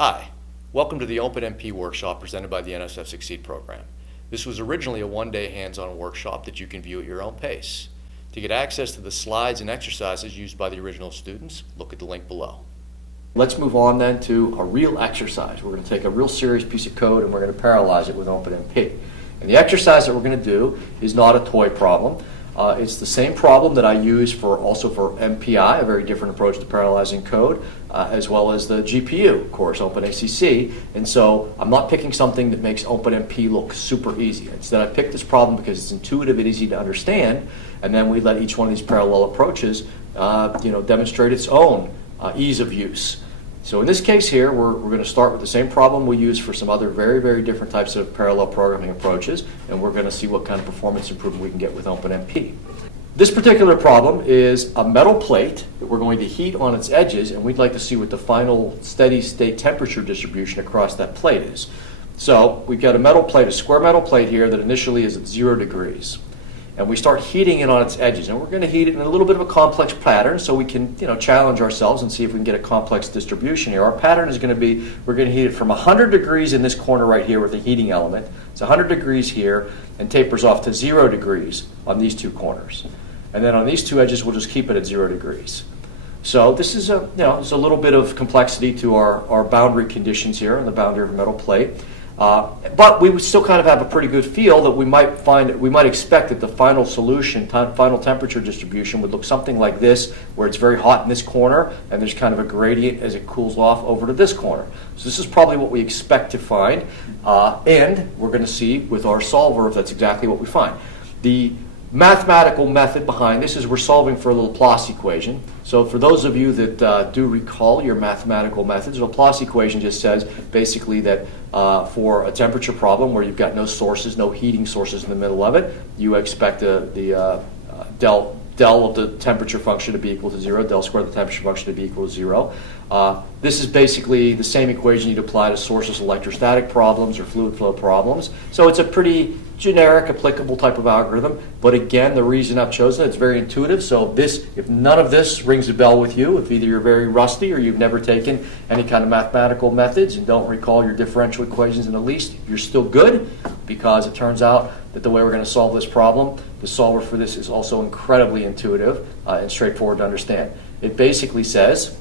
Hi, welcome to the OpenMP workshop presented by the NSF XSEDE program. This was originally a one-day hands-on workshop that you can view at your own pace. To get access to the slides and exercises used by the original students, look at the link below. Let's move on then to a real exercise. We're going to take a real serious piece of code and we're going to parallelize it with OpenMP. And the exercise that we're going to do is not a toy problem. It's the same problem that I use also for MPI, a very different approach to parallelizing code, as well as the GPU, of course, OpenACC. And so I'm not picking something that makes OpenMP look super easy. Instead, I picked this problem because it's intuitive and easy to understand, and then we let each one of these parallel approaches demonstrate its own ease of use. So in this case here, we're going to start with the same problem we use for some other very, very different types of parallel programming approaches, and we're going to see what kind of performance improvement we can get with OpenMP. This particular problem is a metal plate that we're going to heat on its edges, and we'd like to see what the final steady state temperature distribution across that plate is. So we've got a metal plate, a square metal plate here that initially is at 0 degrees. And we start heating it on its edges. And we're going to heat it in a little bit of a complex pattern so we can challenge ourselves and see if we can get a complex distribution here. Our pattern is going to be, we're going to heat it from 100 degrees in this corner right here with the heating element. It's 100 degrees here and tapers off to 0 degrees on these two corners. And then on these two edges, we'll just keep it at 0 degrees. So this is there's a little bit of complexity to our boundary conditions here on the boundary of a metal plate. But we would still kind of have a pretty good feel that we might expect that the final solution, final temperature distribution would look something like this, where it's very hot in this corner, and there's kind of a gradient as it cools off over to this corner. So this is probably what we expect to find, and we're going to see with our solver if that's exactly what we find. The mathematical method behind this is we're solving for a Laplace equation. So for those of you that do recall your mathematical methods, the Laplace equation just says basically that for a temperature problem where you've got no sources, no heating sources in the middle of it, you expect the del of the temperature function to be equal to 0, del squared of the temperature function to be equal to 0. This is basically the same equation you'd apply to sources electrostatic problems or fluid flow problems. So it's a pretty generic, applicable type of algorithm. But again, the reason I've chosen it's very intuitive. So if none of this rings a bell with you, if either you're very rusty or you've never taken any kind of mathematical methods and don't recall your differential equations in the least, you're still good, because it turns out that the way we're going to solve this problem, the solver for this is also incredibly intuitive and straightforward to understand. It basically says,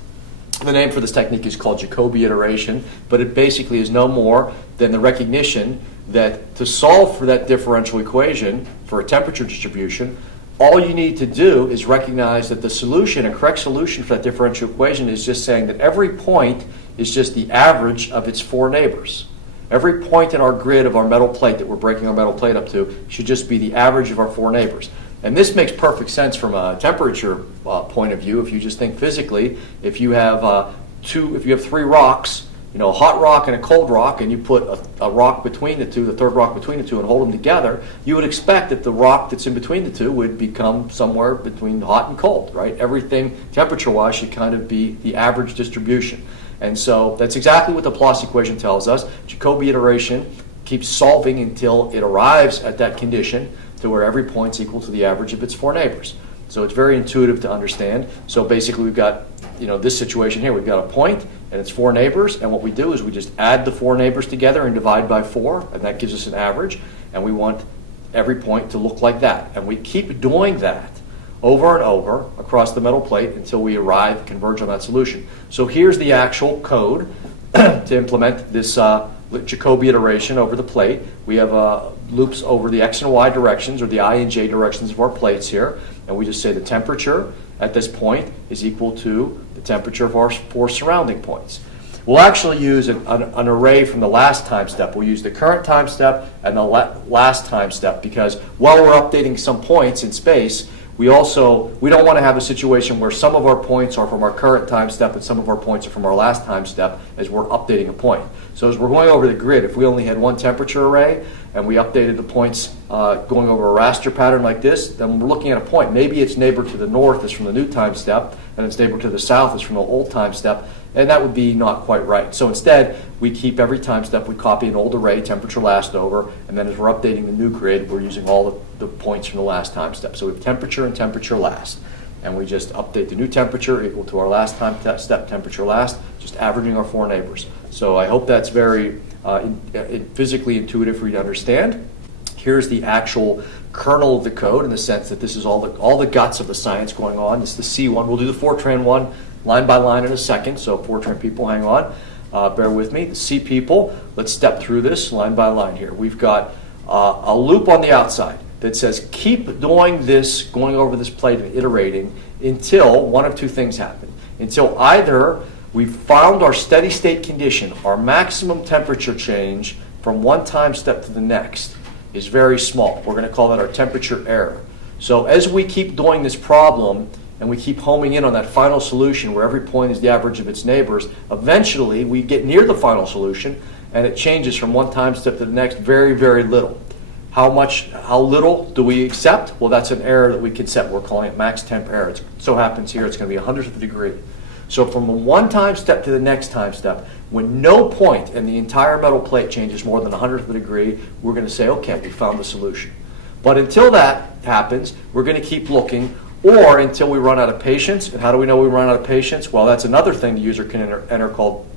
the name for this technique is called Jacobi iteration, but it basically is no more than the recognition that to solve for that differential equation for a temperature distribution, all you need to do is recognize that the solution, a correct solution for that differential equation, is just saying that every point is just the average of its 4 neighbors. Every point in our grid of our metal plate that we're breaking our metal plate up to should just be the average of our 4 neighbors. And this makes perfect sense from a temperature point of view. If you just think physically, if you have 3 rocks, a hot rock and a cold rock, and you put a rock between the two, the third rock between the two, and hold them together, you would expect that the rock that's in between the two would become somewhere between hot and cold, right? Everything temperature-wise should kind of be the average distribution. And so that's exactly what the Laplace equation tells us. Jacobi iteration keeps solving until it arrives at that condition to where every point's equal to the average of its 4 neighbors. So it's very intuitive to understand. So basically we've got this situation here. We've got a point and its 4 neighbors, and what we do is we just add the 4 neighbors together and divide by 4, and that gives us an average, and we want every point to look like that. And we keep doing that over and over across the metal plate until we converge on that solution. So here's the actual code to implement this Jacobi iteration over the plate. We have loops over the x and y directions, or the I and j directions of our plates here, and we just say the temperature at this point is equal to the temperature of our 4 surrounding points. We'll actually use an array from the last time step. We'll use the current time step and the last time step, because while we're updating some points in space, we don't want to have a situation where some of our points are from our current time step and some of our points are from our last time step as we're updating a point. So as we're going over the grid, if we only had one temperature array and we updated the points going over a raster pattern like this, then we're looking at a point. Maybe its neighbor to the north is from the new time step and its neighbor to the south is from the old time step, and that would be not quite right. So instead, we keep every time step, we copy an old array, temperature last over, and then as we're updating the new grid, we're using all the points from the last time step. So we have temperature and temperature last. and we just update the new temperature equal to our last time step temperature last, just averaging our 4 neighbors. So I hope that's very physically intuitive for you to understand. Here's the actual kernel of the code in the sense that this is all the guts of the science going on. This is the C one. We'll do the Fortran one line by line in a second, so Fortran people, hang on. Bear with me. The C people, let's step through this line by line here. We've got a loop on the outside that says keep doing this, going over this plate and iterating until one of two things happen. Until either we've found our steady state condition, our maximum temperature change from one time step to the next is very small. We're going to call that our temperature error. So as we keep doing this problem and we keep homing in on that final solution where every point is the average of its neighbors, eventually we get near the final solution and it changes from one time step to the next very, very little. How little do we accept? Well, that's an error that we can set. We're calling it max temp error. It so happens here it's going to be 100th of a degree. So from one time step to the next time step, when no point in the entire metal plate changes more than 100th of a degree, we're going to say, okay, we found the solution. But until that happens, we're going to keep looking, or until we run out of patience. And how do we know we run out of patience? Well, that's another thing the user can enter called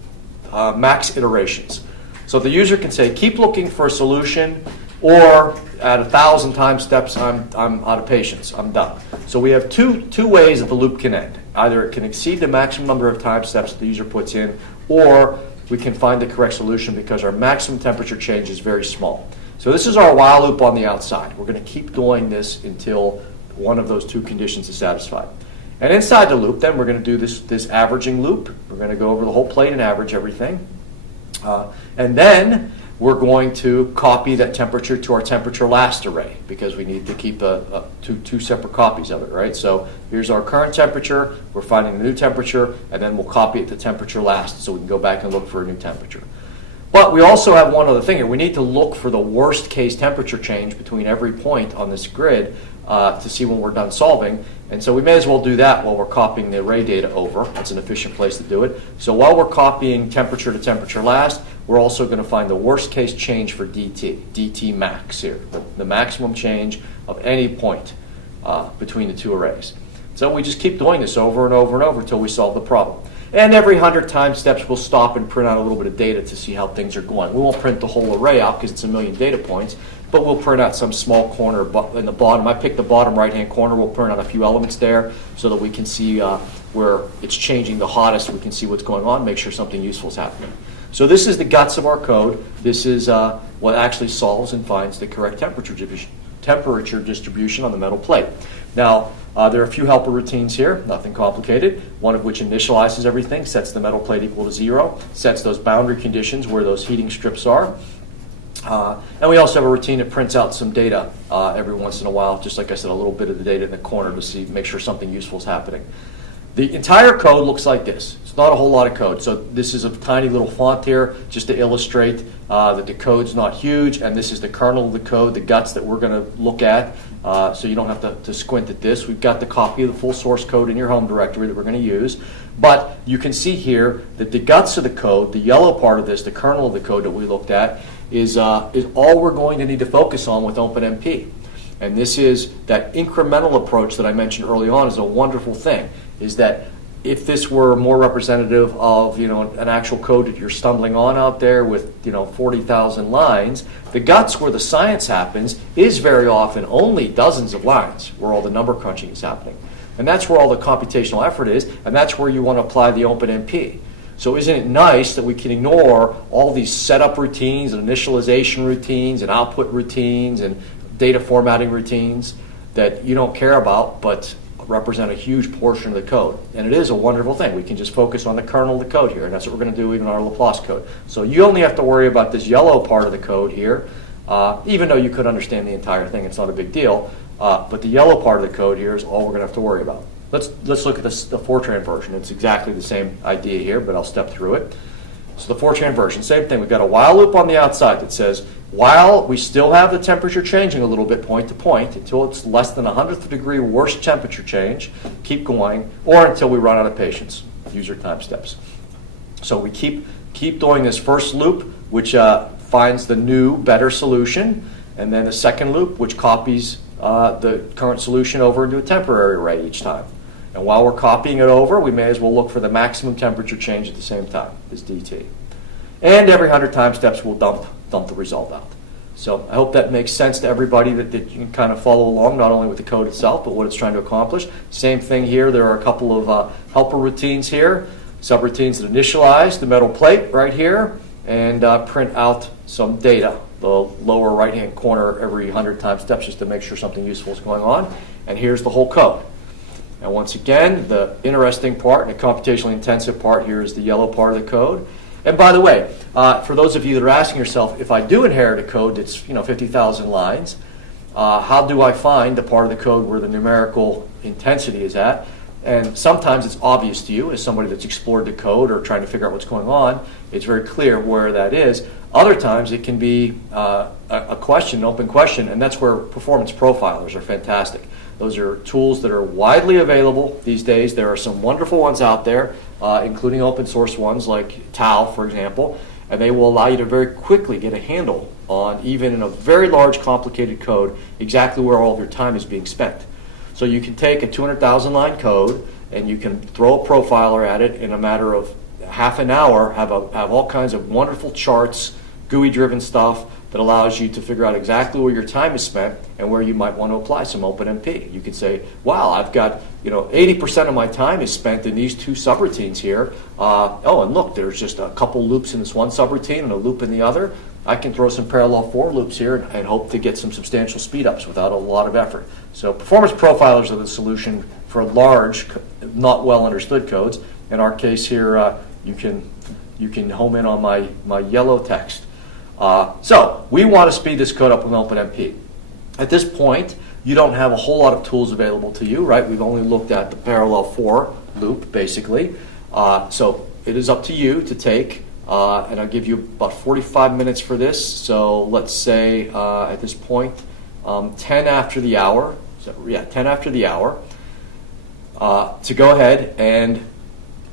max iterations. So the user can say, keep looking for a solution, or at 1,000 time steps, I'm out of patience, I'm done. So we have two ways that the loop can end. Either it can exceed the maximum number of time steps that the user puts in, or we can find the correct solution because our maximum temperature change is very small. So this is our while loop on the outside. We're going to keep doing this until one of those two conditions is satisfied. And inside the loop, then, we're going to do this averaging loop. We're going to go over the whole plate and average everything. And then we're going to copy that temperature to our temperature last array because we need to keep two separate copies of it, right? So here's our current temperature, we're finding the new temperature, and then we'll copy it to temperature last so we can go back and look for a new temperature. But we also have one other thing here. We need to look for the worst case temperature change between every point on this grid to see when we're done solving. And so we may as well do that while we're copying the array data over. That's an efficient place to do it. So while we're copying temperature to temperature last, we're also going to find the worst case change for dt max here, the maximum change of any point between the two arrays. So we just keep doing this over and over and over until we solve the problem. And every 100 time steps, we'll stop and print out a little bit of data to see how things are going. We won't print the whole array out because it's 1 million data points, but we'll print out some small corner in the bottom. I picked the bottom right-hand corner. We'll print out a few elements there so that we can see where it's changing the hottest. We can see what's going on, make sure something useful is happening. So this is the guts of our code. This is what actually solves and finds the correct temperature distribution on the metal plate. Now, there are a few helper routines here, nothing complicated, one of which initializes everything, sets the metal plate equal to 0, sets those boundary conditions where those heating strips are. And we also have a routine that prints out some data every once in a while, just like I said, a little bit of the data in the corner to make sure something useful is happening. The entire code looks like this. It's not a whole lot of code. So this is a tiny little font here just to illustrate that the code's not huge, and this is the kernel of the code, the guts that we're going to look at. So you don't have to squint at this. We've got the copy of the full source code in your home directory that we're going to use. But you can see here that the guts of the code, the yellow part of this, the kernel of the code that we looked at, is all we're going to need to focus on with OpenMP. And this is that incremental approach that I mentioned early on is a wonderful thing, is that if this were more representative of an actual code that you're stumbling on out there with 40,000 lines, the guts where the science happens is very often only dozens of lines where all the number crunching is happening. And that's where all the computational effort is, and that's where you want to apply the OpenMP. So isn't it nice that we can ignore all these setup routines and initialization routines and output routines and data formatting routines that you don't care about but represent a huge portion of the code. And it is a wonderful thing. We can just focus on the kernel of the code here, and that's what we're going to do even in our Laplace code. So you only have to worry about this yellow part of the code here, even though you could understand the entire thing. It's not a big deal. But the yellow part of the code here is all we're going to have to worry about. Let's look at the Fortran version. It's exactly the same idea here, but I'll step through it. So the Fortran version, same thing. We've got a while loop on the outside that says, while we still have the temperature changing a little bit point to point until it's less than 100th degree worst temperature change, keep going, or until we run out of patience, user time steps. So we keep doing this first loop, which finds the new, better solution, and then the second loop, which copies the current solution over into a temporary array each time. And while we're copying it over, we may as well look for the maximum temperature change at the same time, this dt. And every 100 time steps, we'll dump the result out. So I hope that makes sense to everybody, that you can kind of follow along, not only with the code itself, but what it's trying to accomplish. Same thing here. There are a couple of helper routines here, subroutines that initialize the metal plate right here and print out some data, the lower right-hand corner every 100 time steps, just to make sure something useful is going on. And here's the whole code. And once again, the interesting part and the computationally intensive part here is the yellow part of the code. And by the way, for those of you that are asking yourself, if I do inherit a code that's 50,000 lines, how do I find the part of the code where the numerical intensity is at? And sometimes it's obvious to you, as somebody that's explored the code or trying to figure out what's going on. It's very clear where that is. Other times it can be a question, an open question, and that's where performance profilers are fantastic. Those are tools that are widely available these days. There are some wonderful ones out there, including open source ones like Tau, for example, and they will allow you to very quickly get a handle on, even in a very large, complicated code, exactly where all of your time is being spent. So you can take a 200,000 line code and you can throw a profiler at it in a matter of half an hour, have all kinds of wonderful charts, GUI-driven stuff that allows you to figure out exactly where your time is spent and where you might want to apply some OpenMP. You could say, wow, I've got 80% of my time is spent in these two subroutines here. Oh, and look, there's just a couple loops in this one subroutine and a loop in the other. I can throw some parallel for loops here and hope to get some substantial speed-ups without a lot of effort. So performance profilers are the solution for large, not well understood codes. In our case here, you can home in on my yellow text. So we want to speed this code up with OpenMP. At this point, you don't have a whole lot of tools available to you, right? We've only looked at the parallel for loop, basically. So it is up to you to take, and I'll give you about 45 minutes for this. So let's say at this point, 10 after the hour. So yeah, 10 after the hour, to go ahead and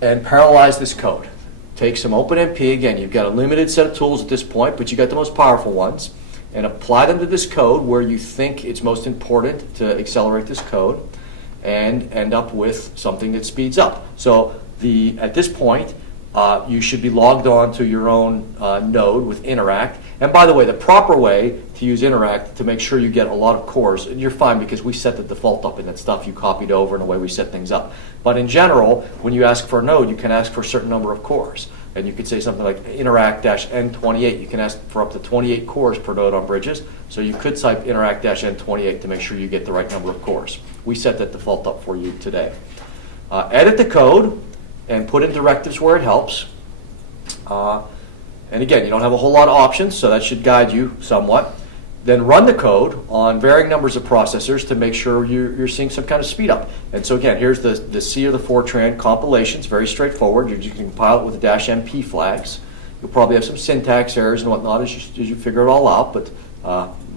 parallelize this code. Take some OpenMP, again, you've got a limited set of tools at this point, but you got the most powerful ones, and apply them to this code where you think it's most important to accelerate this code, and end up with something that speeds up. So at this point, you should be logged on to your own node with Interact. And by the way, the proper way to use Interact to make sure you get a lot of cores, and you're fine because we set the default up in that stuff you copied over and the way we set things up. But in general, when you ask for a node, you can ask for a certain number of cores. And you could say something like Interact-N28. You can ask for up to 28 cores per node on bridges. So you could type Interact-N28 to make sure you get the right number of cores. We set that default up for you today. Edit the code and put in directives where it helps. And again, you don't have a whole lot of options, so that should guide you somewhat. Then run the code on varying numbers of processors to make sure you're seeing some kind of speed up. And so again, here's the C or the Fortran compilations, very straightforward. You can compile it with the -MP flags. You'll probably have some syntax errors and whatnot as you figure it all out, but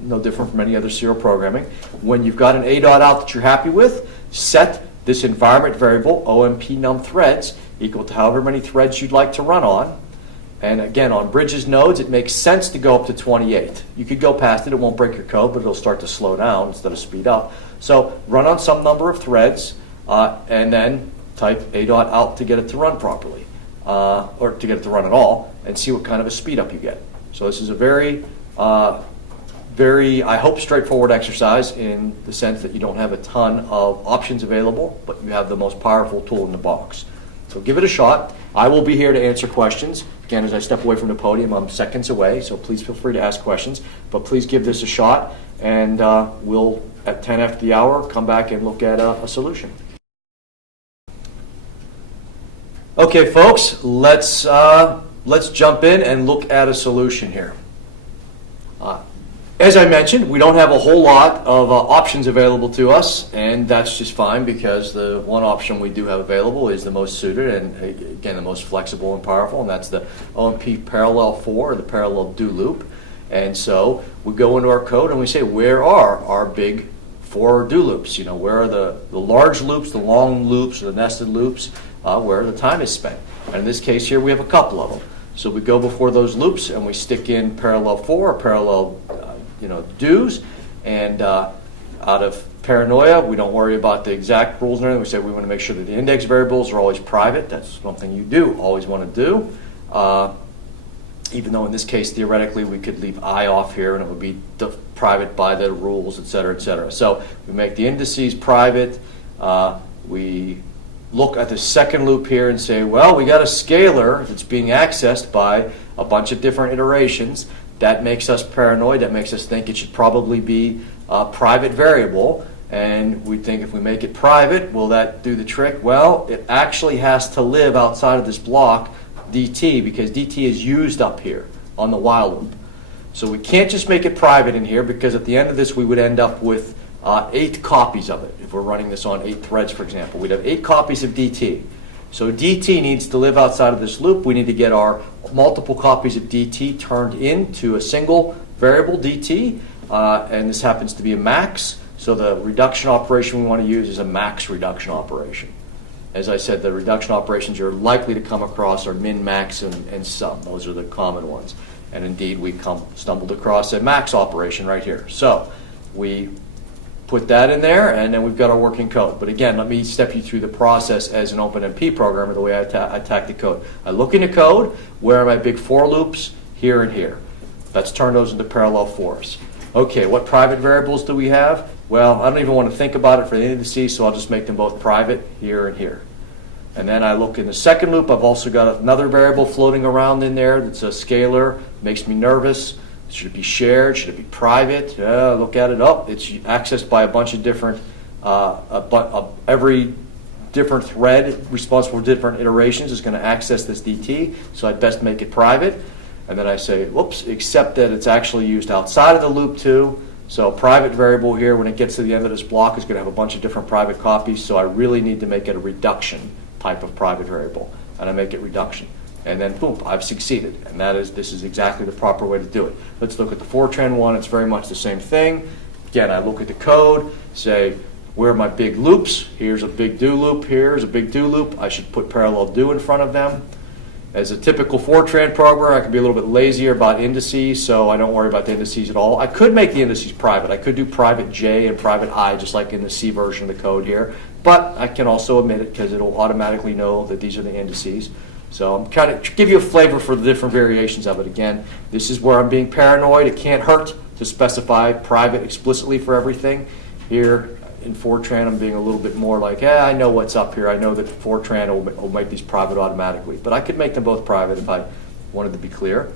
no different from any other serial programming. When you've got an a.out that you're happy with, set this environment variable, OMP num threads, equal to however many threads you'd like to run on. And again, on bridges nodes, it makes sense to go up to 28. You could go past it, it won't break your code, but it'll start to slow down instead of speed up. So run on some number of threads, and then type a.out to get it to run properly, or to get it to run at all, and see what kind of a speed up you get. So this is a very, I hope, straightforward exercise in the sense that you don't have a ton of options available, but you have the most powerful tool in the box. So give it a shot. I will be here to answer questions. Again, as I step away from the podium, I'm seconds away, so please feel free to ask questions. But please give this a shot, and we'll, at 10 after the hour, come back and look at a solution. Okay, folks, let's jump in and look at a solution here. As I mentioned, we don't have a whole lot of options available to us, and that's just fine because the one option we do have available is the most suited and, again, the most flexible and powerful, and that's the OMP parallel for, or the parallel do loop. And so we go into our code and we say, where are our big for do loops? You know, where are the large loops, the long loops, or the nested loops, where the time is spent? And in this case here, we have a couple of them. So we go before those loops and we stick in parallel for, or parallel do's, and out of paranoia, we don't worry about the exact rules and everything. We say we want to make sure that the index variables are always private. That's something you do always want to do. Even though in this case, theoretically, we could leave I off here and it would be private by the rules, et cetera, et cetera. So we make the indices private. We look at the second loop here and say, well, we got a scalar that's being accessed by a bunch of different iterations. That makes us paranoid. That makes us think it should probably be a private variable. And we think if we make it private, will that do the trick? Well, it actually has to live outside of this block dt, because dt is used up here on the while loop. So we can't just make it private in here, because at the end of this we would end up with 8 copies of it. If we're running this on 8 threads, for example, we'd have 8 copies of dt. So dt needs to live outside of this loop. We need to get our multiple copies of dt turned into a single variable dt, and this happens to be a max. So the reduction operation we want to use is a max reduction operation. As I said, the reduction operations you're likely to come across are min, max, and sum. Those are the common ones. And indeed, we stumbled across a max operation right here. So we put that in there, and then we've got our working code. But again, let me step you through the process as an OpenMP programmer, the way I attack the code. I look into code. Where are my big for loops? Here and here. Let's turn those into parallel fors. Okay, what private variables do we have? Well, I don't even want to think about it for the indices, so I'll just make them both private here and here. And then I look in the second loop. I've also got another variable floating around in there that's a scalar. Makes me nervous. Should it be shared? Should it be private? Look at it. Oh, it's accessed by a bunch of different, every different thread responsible for different iterations is going to access this dt, so I'd best make it private. And then I say, whoops, except that it's actually used outside of the loop too. So private variable here, when it gets to the end of this block, is going to have a bunch of different private copies, so I really need to make it a reduction type of private variable. And I make it reduction. And then boom, I've succeeded. And this is exactly the proper way to do it. Let's look at the Fortran one. It's very much the same thing. Again, I look at the code, say, where are my big loops? Here's a big do loop, here's a big do loop. I should put parallel do in front of them. As a typical Fortran programmer, I can be a little bit lazier about indices, so I don't worry about the indices at all. I could make the indices private. I could do private J and private I, just like in the C version of the code here. But I can also omit it because it'll automatically know that these are the indices. So I'm kind of give you a flavor for the different variations of it. Again, this is where I'm being paranoid. It can't hurt to specify private explicitly for everything. Here in Fortran, I'm being a little bit more like, I know what's up here. I know that Fortran will make these private automatically. But I could make them both private if I wanted to be clear.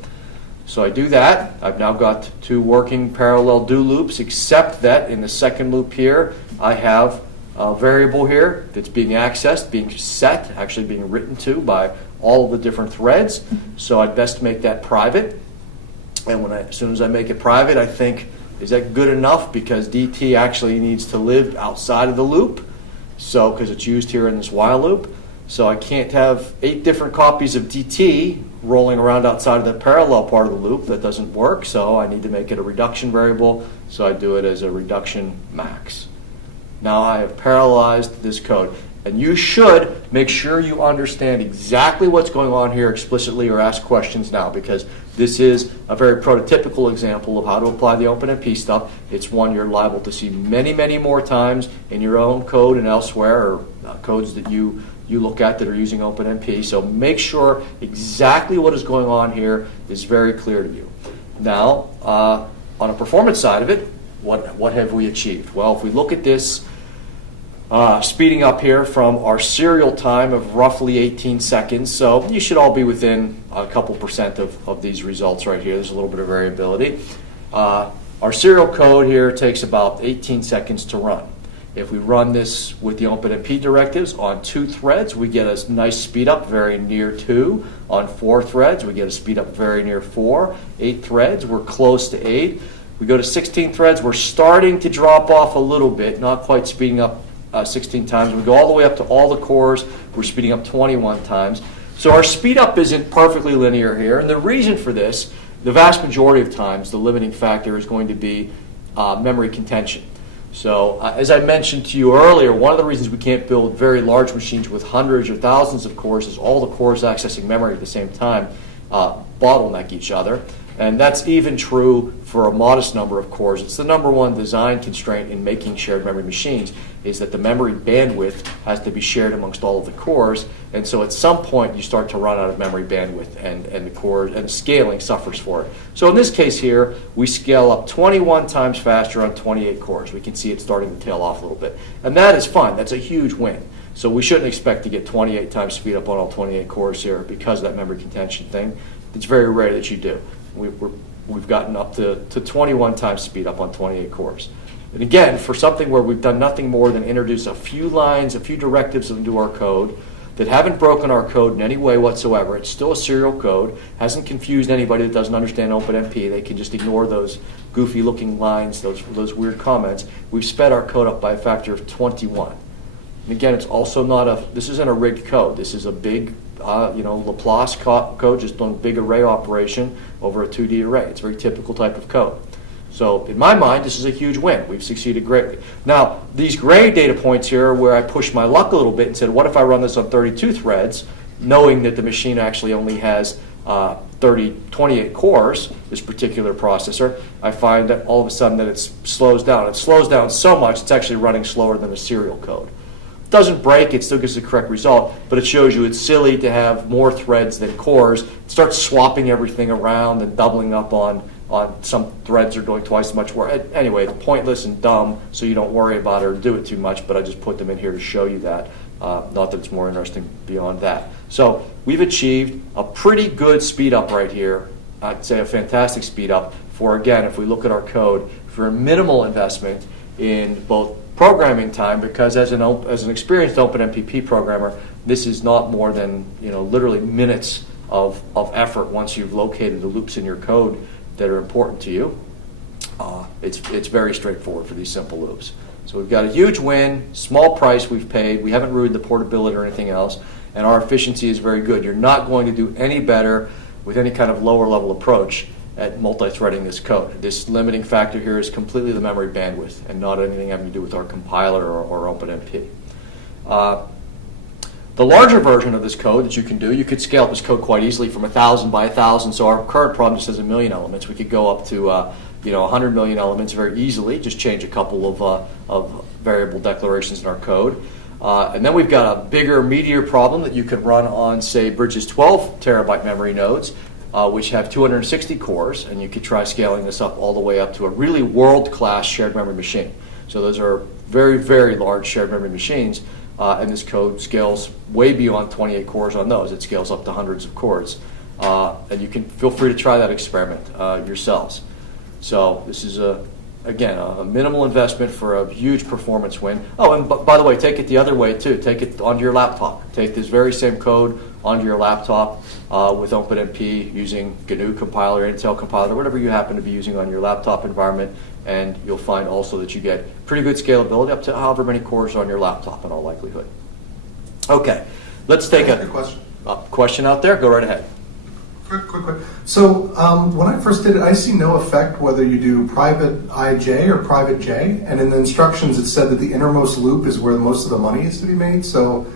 So I do that. I've now got 2 working parallel do loops, except that in the second loop here, I have a variable here that's being accessed, being set, actually being written to by all of the different threads. So I'd best make that private. And as soon as I make it private, I think, is that good enough? Because dt actually needs to live outside of the loop, so because it's used here in this while loop. So I can't have 8 different copies of dt rolling around outside of the parallel part of the loop. That doesn't work, so I need to make it a reduction variable. So I do it as a reduction max. Now I have parallelized this code. And you should make sure you understand exactly what's going on here explicitly, or ask questions now, because this is a very prototypical example of how to apply the OpenMP stuff. It's one you're liable to see many, many more times in your own code and elsewhere, or codes that you look at that are using OpenMP. So make sure exactly what is going on here is very clear to you. Now, on a performance side of it, what have we achieved? Well, if we look at this, speeding up here from our serial time of roughly 18 seconds. So you should all be within a couple percent of these results right here. There's a little bit of variability. Our serial code here takes about 18 seconds to run. If we run this with the OpenMP directives on 2 threads, we get a nice speed up very near 2. On 4 threads, we get a speed up very near 4. 8 threads, we're close to 8. We go to 16 threads, we're starting to drop off a little bit, not quite speeding up 16 times. We go all the way up to all the cores. We're speeding up 21 times. So our speed up isn't perfectly linear here. And the reason for this, the vast majority of times, the limiting factor is going to be memory contention. So as I mentioned to you earlier, one of the reasons we can't build very large machines with hundreds or thousands of cores is all the cores accessing memory at the same time bottleneck each other. And that's even true for a modest number of cores. It's the number one design constraint in making shared memory machines, is that the memory bandwidth has to be shared amongst all of the cores. And so at some point you start to run out of memory bandwidth, and the core and scaling suffers for it. So in this case here, we scale up 21 times faster on 28 cores. We can see it starting to tail off a little bit. And that is fun. That's a huge win. So we shouldn't expect to get 28 times speed up on all 28 cores here because of that memory contention thing. It's very rare that you do. We've gotten up to 21 times speed up on 28 cores. And again, for something where we've done nothing more than introduce a few lines, a few directives into our code that haven't broken our code in any way whatsoever. It's still a serial code, hasn't confused anybody that doesn't understand OpenMP. They can just ignore those goofy looking lines, those weird comments. We've sped our code up by a factor of 21. And again, it's also this isn't a rigged code. This is a big, Laplace code, just doing big array operation over a 2D array. It's a very typical type of code. So in my mind, this is a huge win. We've succeeded greatly. Now, these gray data points here are where I pushed my luck a little bit and said, what if I run this on 32 threads, knowing that the machine actually only has 28 cores, this particular processor. I find that all of a sudden that it slows down. It slows down so much, it's actually running slower than a serial code. It doesn't break, it still gives the correct result, but it shows you it's silly to have more threads than cores. It starts swapping everything around and doubling up on some threads are doing twice as much work. Anyway, pointless and dumb, so you don't worry about it or do it too much, but I just put them in here to show you that. Not that it's more interesting beyond that. So we've achieved a pretty good speed up right here. I'd say a fantastic speed up for, again, if we look at our code, for a minimal investment in both programming time, because as an experienced OpenMP programmer, this is not more than literally minutes of effort once you've located the loops in your code that are important to you. It's very straightforward for these simple loops. So we've got a huge win, small price we've paid. We haven't ruined the portability or anything else, and our efficiency is very good. You're not going to do any better with any kind of lower level approach at multi-threading this code. This limiting factor here is completely the memory bandwidth and not anything having to do with our compiler or OpenMP. The larger version of this code that you can do, you could scale up this code quite easily from 1,000 by 1,000. So our current problem just has 1,000,000 elements. We could go up to 100 million elements very easily. Just change a couple of variable declarations in our code. And then we've got a bigger, meatier problem that you could run on, say, Bridge's 12 terabyte memory nodes, which have 260 cores, and you could try scaling this up all the way up to a really world-class shared memory machine. So those are very, very large shared memory machines. And this code scales way beyond 28 cores on those. It scales up to hundreds of cores. And you can feel free to try that experiment yourselves. So this is, again, a minimal investment for a huge performance win. Oh, and by the way, take it the other way, too. Take it onto your laptop. Take this very same code onto your laptop with OpenMP using GNU compiler, Intel compiler, whatever you happen to be using on your laptop environment, and you'll find also that you get pretty good scalability up to however many cores are on your laptop in all likelihood. Okay, let's take a question out there. Go right ahead. Quick. So when I first did it, I see no effect whether you do private IJ or private J, and in the instructions it said that the innermost loop is where most of the money is to be made. So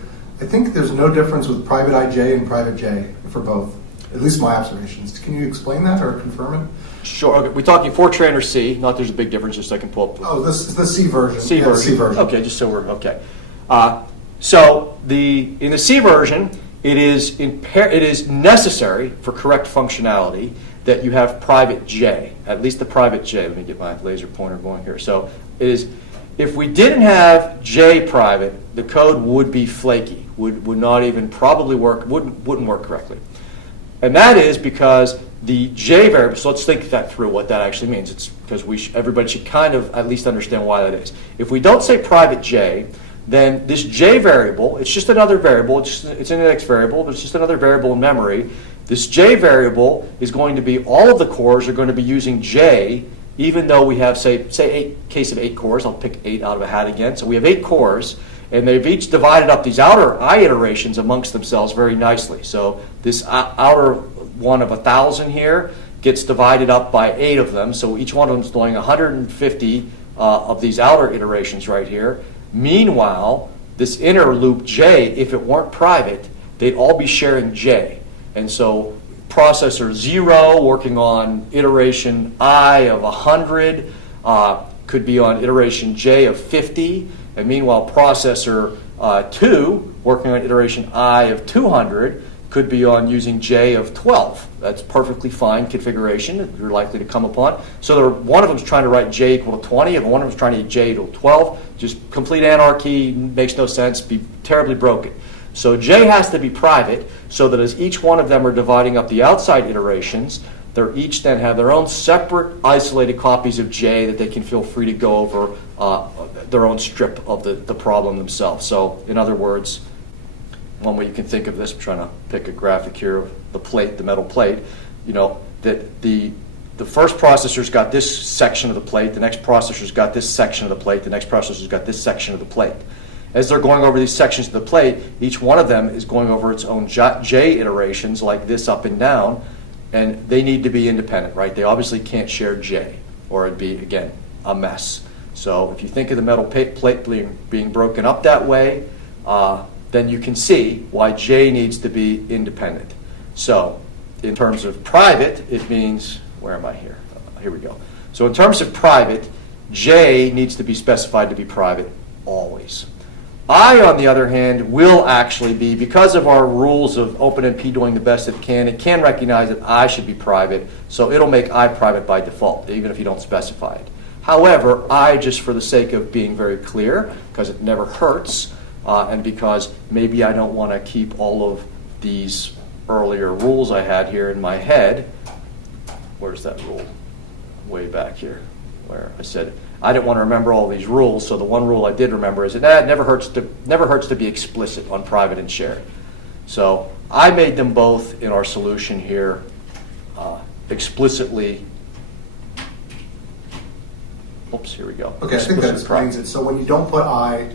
I think there's no difference with private IJ and private J for both, at least my observations. Can you explain that or confirm it? Sure. Okay. We're talking Fortran or C. Not there's a big difference, just so I can pull up. Oh, this is the C version. C version. C version. Okay, just so we're okay. So in the C version, it is necessary for correct functionality that you have private J, at least the private J. Let me get my laser pointer going here. So it is. If we didn't have J private, the code would be flaky. Would not even probably work. Wouldn't work correctly. And that is because the J variable, so let's think that through, what that actually means. It's because everybody should kind of at least understand why that is. If we don't say private J, then this J variable, it's just another variable, it's an index variable, but it's just another variable in memory. This J variable is going to be, all of the cores are going to be using J, even though we have, say case of 8 cores. I'll pick 8 out of a hat again. So we have 8 cores, and they've each divided up these outer I iterations amongst themselves very nicely. So this outer one of 1,000 here gets divided up by 8 of them. So each one of them is doing 150 of these outer iterations right here. Meanwhile, this inner loop J, if it weren't private, they'd all be sharing J. And so processor 0 working on iteration I of 100, could be on iteration J of 50, and meanwhile processor 2 working on iteration I of 200 could be on using J of 12. That's perfectly fine configuration that you're likely to come upon. So one of them is trying to write J equal to 20, and one of them is trying to get J equal to 12. Just complete anarchy, makes no sense, be terribly broken. So J has to be private so that as each one of them are dividing up the outside iterations, they're each then have their own separate isolated copies of J that they can feel free to go over their own strip of the problem themselves. So in other words, one way you can think of this, I'm trying to pick a graphic here of the plate, the metal plate, that the first processor's got this section of the plate, the next processor's got this section of the plate, the next processor's got this section of the plate. As they're going over these sections of the plate, each one of them is going over its own J iterations like this up and down, and they need to be independent, right? They obviously can't share J, or it'd be, again, a mess. So if you think of the metal plate being broken up that way, then you can see why J needs to be independent. So in terms of private, it means, where am I here? Here we go. So in terms of private, J needs to be specified to be private always. I, on the other hand, will actually be, because of our rules of OpenMP doing the best it can recognize that I should be private, so it'll make I private by default, even if you don't specify it. However, I, just for the sake of being very clear, because it never hurts, and because maybe I don't want to keep all of these earlier rules I had here in my head. Where's that rule? Way back here, where I said I didn't want to remember all these rules, so the one rule I did remember is that it never hurts to be explicit on private and shared. So I made them both in our solution here explicitly. Oops, here we go. Okay, I think that explains it. So when you don't put I,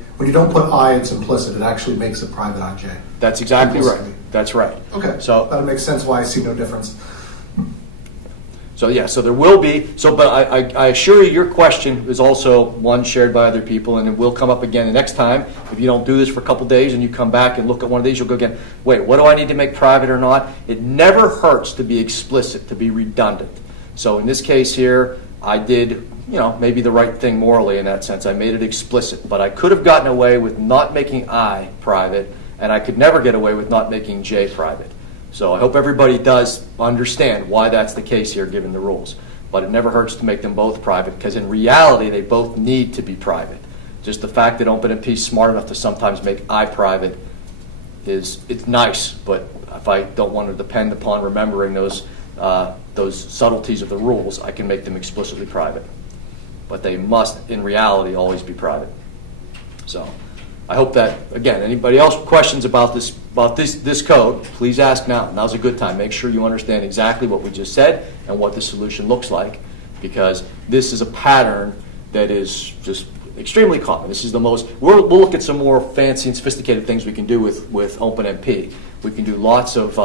it's implicit. It actually makes it private IJ. That's exactly right. That's right. Okay, so that makes sense why I see no difference. So yeah, so there will be, but I assure you your question is also one shared by other people, and it will come up again the next time. If you don't do this for a couple days and you come back and look at one of these, you'll go again, wait, what do I need to make private or not? It never hurts to be explicit, to be redundant. So in this case here, I did, maybe the right thing morally in that sense. I made it explicit, but I could have gotten away with not making I private, and I could never get away with not making J private. So I hope everybody does understand why that's the case here, given the rules. But it never hurts to make them both private, because in reality, they both need to be private. Just the fact that OpenMP is smart enough to sometimes make I private it's nice, but if I don't want to depend upon remembering those subtleties of the rules, I can make them explicitly private. But they must, in reality, always be private. So I hope that, again, anybody else with questions about this code, please ask now. Now's a good time. Make sure you understand exactly what we just said and what the solution looks like, because this is a pattern that is just extremely common. This is the most, we'll look at some more fancy and sophisticated things we can do with OpenMP. We can do lots of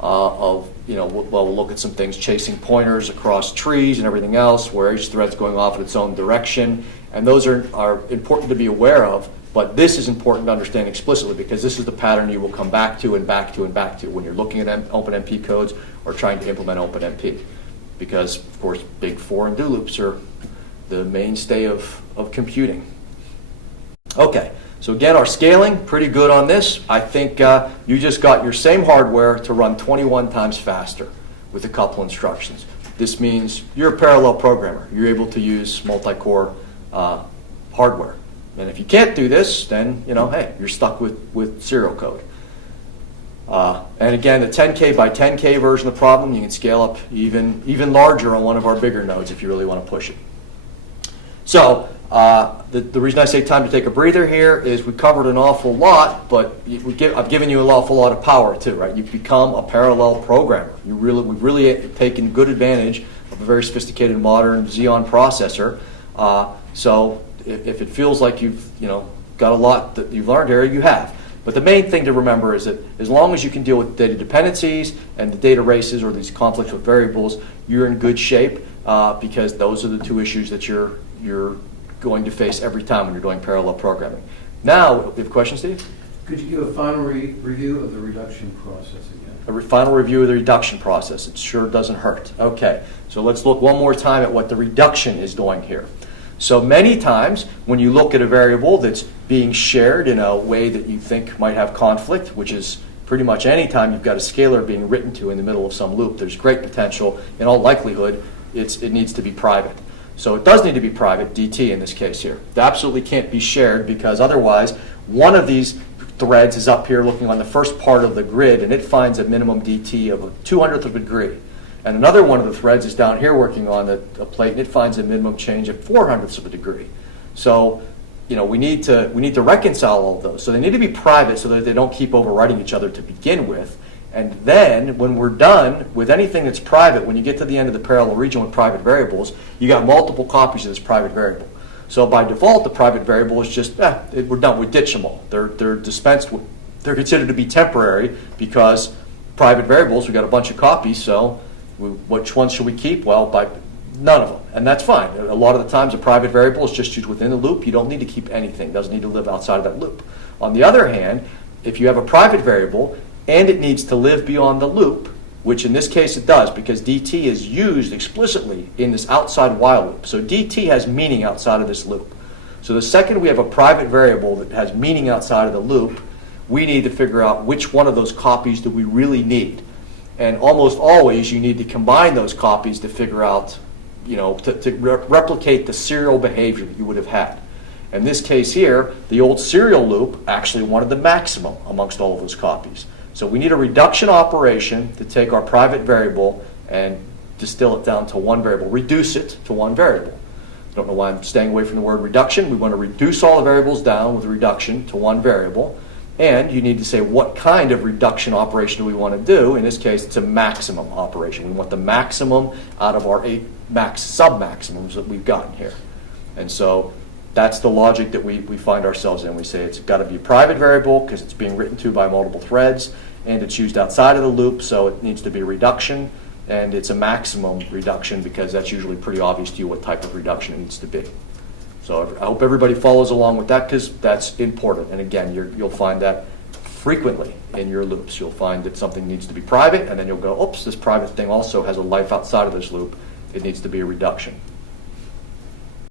we'll look at some things, chasing pointers across trees and everything else, where each thread's going off in its own direction. And those are important to be aware of, but this is important to understand explicitly, because this is the pattern you will come back to and back to and back to when you're looking at OpenMP codes or trying to implement OpenMP. Because, of course, big for and do loops are the mainstay of computing. Okay, so again, our scaling, pretty good on this. I think you just got your same hardware to run 21 times faster with a couple instructions. This means you're a parallel programmer. You're able to use multi-core hardware. And if you can't do this, then, hey, you're stuck with serial code. And again, the 10K by 10K version of the problem, you can scale up even larger on one of our bigger nodes if you really want to push it. So the reason I say time to take a breather here is we covered an awful lot, but I've given you an awful lot of power too, right? You've become a parallel programmer. We've really taken good advantage of a very sophisticated modern Xeon processor. So if it feels like you've got a lot that you've learned here, you have. But the main thing to remember is that as long as you can deal with data dependencies and the data races or these conflicts with variables, you're in good shape, because those are the two issues that you're going to face every time when you're doing parallel programming. Now, you have questions, Steve? Could you give a final review of the reduction process again? final review of the reduction process. It sure doesn't hurt. Okay, so let's look one more time at what the reduction is doing here. So many times when you look at a variable that's being shared in a way that you think might have conflict, which is pretty much any time you've got a scalar being written to in the middle of some loop, there's great potential. In all likelihood, it needs to be private. So it does need to be private, dt in this case here. It absolutely can't be shared because otherwise one of these threads is up here looking on the first part of the grid and it finds a minimum dt of a 200th of a degree. And another one of the threads is down here working on a plate and it finds a minimum change of 400ths of a degree. So we need to reconcile all of those. So they need to be private so that they don't keep overwriting each other to begin with. And then when we're done with anything that's private, when you get to the end of the parallel region with private variables, you got multiple copies of this private variable. So by default, the private variable is just, we're done, we ditch them all. They're dispensed with, they're considered to be temporary because private variables, we got a bunch of copies, so which ones should we keep? Well, none of them, and that's fine. A lot of the times a private variable is just used within the loop. You don't need to keep anything. It doesn't need to live outside of that loop. On the other hand, if you have a private variable and it needs to live beyond the loop, which in this case it does because dt is used explicitly in this outside while loop. So dt has meaning outside of this loop. So the second we have a private variable that has meaning outside of the loop, we need to figure out which one of those copies do we really need. And almost always you need to combine those copies to figure out, to replicate the serial behavior that you would have had. In this case here, the old serial loop actually wanted the maximum amongst all of those copies. So we need a reduction operation to take our private variable and distill it down to one variable, reduce it to one variable. I don't know why I'm staying away from the word reduction. We want to reduce all the variables down with reduction to one variable. And you need to say what kind of reduction operation do we want to do. In this case, it's a maximum operation. We want the maximum out of our 8 sub-maximums that we've gotten here. And so that's the logic that we find ourselves in. We say it's got to be a private variable because it's being written to by multiple threads, and it's used outside of the loop, so it needs to be a reduction, and it's a maximum reduction because that's usually pretty obvious to you what type of reduction it needs to be. So I hope everybody follows along with that because that's important. And again, you'll find that frequently in your loops. You'll find that something needs to be private, and then you'll go, oops, this private thing also has a life outside of this loop. It needs to be a reduction.